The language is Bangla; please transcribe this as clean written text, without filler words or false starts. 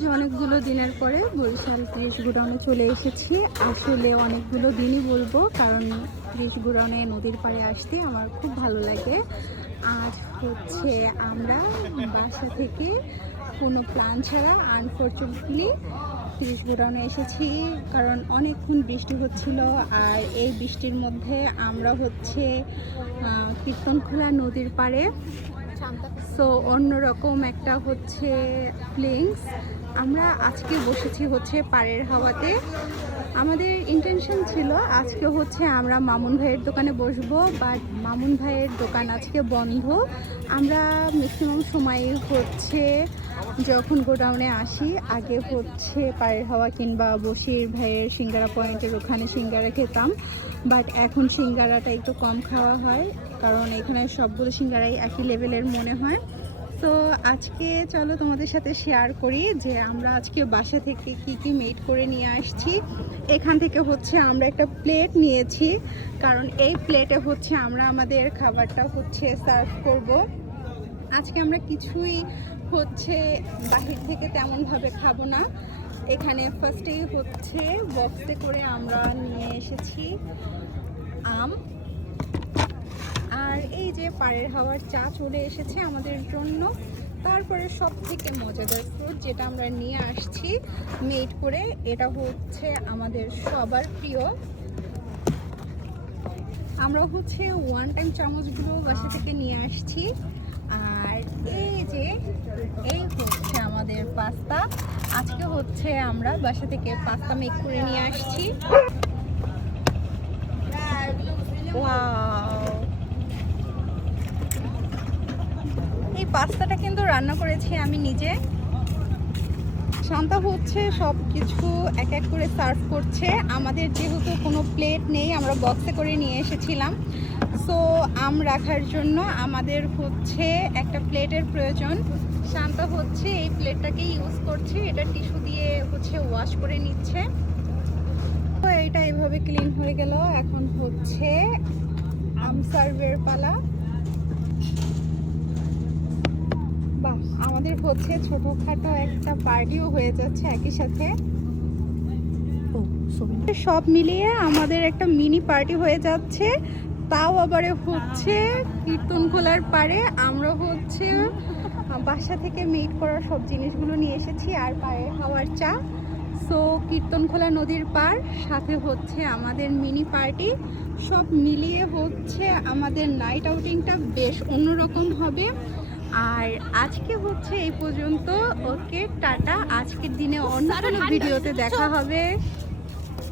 আজ অনেকগুলো দিনের পরে বরিশাল কৃষ গোডাউনে চলে এসেছি। আসলে অনেকগুলো দিনই বলবো, কারণ কৃষ গোডাউনে নদীর পাড়ে আসতে আমার খুব ভালো লাগে। আজ হচ্ছে আমরা বাসা থেকে কোনো প্ল্যান ছাড়া আনফর্চুনেটলি কৃষ গোডাউনে এসেছি, কারণ অনেকক্ষণ বৃষ্টি হচ্ছিল। আর এই বৃষ্টির মধ্যে আমরা হচ্ছে কীর্তনখোলা নদীর পাড়ে, সো অন্যরকম একটা হচ্ছে ফিলিংস। আমরা আজকে বসেছি হচ্ছে পাড়ের হাওয়াতে। আমাদের ইন্টেনশন ছিল আজকে হচ্ছে আমরা মামুন ভাইয়ের দোকানে বসবো, বাট মামুন ভাইয়ের দোকান আজকে বন্ধ। আমরা ম্যাক্সিমাম সময় হচ্ছে যখন গোডাউনে আসি আগে হচ্ছে পাড়ের হাওয়া কিংবা বশির ভাইয়ের সিঙ্গারা পয়েন্টের ওখানে সিঙ্গারা খেতাম, বাট এখন সিঙ্গারাটা একটু কম খাওয়া হয়, কারণ এখানে সবগুলো সিঙ্গারাই একই লেভেলের মনে হয়। তো আজকে চলো তোমাদের সাথে শেয়ার করি যে আমরা আজকে বাসা থেকে কি কি মেড করে নিয়ে আসছি। এখান থেকে হচ্ছে আমরা একটা প্লেট নিয়েছি, কারণ এই প্লেটে হচ্ছে আমরা আমাদের খাবারটা হচ্ছে সার্ভ করব। আজকে আমরা কিছুই হচ্ছে বাহির থেকে তেমনভাবে খাবো না। এখানে ফার্স্টেই হচ্ছে বক্সে করে আমরা নিয়ে এসেছি আম, আর এই যে পাড়ের হাওয়ার চা চলে এসেছে আমাদের জন্য। তারপরে সব থেকে মজাদার ফ্রুট যেটা আমরা নিয়ে আসছি মেড করে, এটা হচ্ছে আমাদের সবার প্রিয়। আমরা হচ্ছে ওয়ান টাইম চামচগুলো বাসা থেকে নিয়ে আসছি। আর এই যে এই হচ্ছে আমাদের পাস্তা, আজকে হচ্ছে আমরা বাসা থেকে পাস্তা মেক করে নিয়ে আসছি। এই পাস্তাটা কিন্তু রান্না করেছি আমি নিজে। শান্তা হচ্ছে সব কিছু এক এক করে সার্ভ করছে। আমাদের যেহেতু কোনো প্লেট নেই, আমরা বক্সে করে নিয়ে এসেছিলাম, সো আম রাখার জন্য আমাদের হচ্ছে একটা প্লেটের প্রয়োজন। শান্তা হচ্ছে এই প্লেটটাকে ইউজ করছে, এটা টিস্যু দিয়ে হচ্ছে ওয়াশ করে নিচ্ছে। তো এটা এভাবে ক্লিন হয়ে গেল। এখন হচ্ছে আম সার্ভের পালা। বাহ, আমাদের হচ্ছে ছোটখাটো একটা পার্টিও হয়ে যাচ্ছে একই সাথে। সব মিলিয়ে আমাদের একটা মিনি পার্টি হয়ে যাচ্ছে, তাও আবার হচ্ছে কীর্তনখোলার পাড়ে। আমরা হচ্ছে বাসা থেকে মেড করার সব জিনিসগুলো নিয়ে এসেছি, আর পাড়ের হাওয়ার চা। সো কীর্তনখোলা নদীর পাড়, সাথে হচ্ছে আমাদের মিনি পার্টি, সব মিলিয়ে হচ্ছে আমাদের নাইট আউটিংটা বেশ অন্যরকম হবে। আর আজকে হচ্ছে এই পর্যন্ত। ওকে, টাটা। আজকের দিনে অন্য কোনো ভিডিওতে দেখা হবে।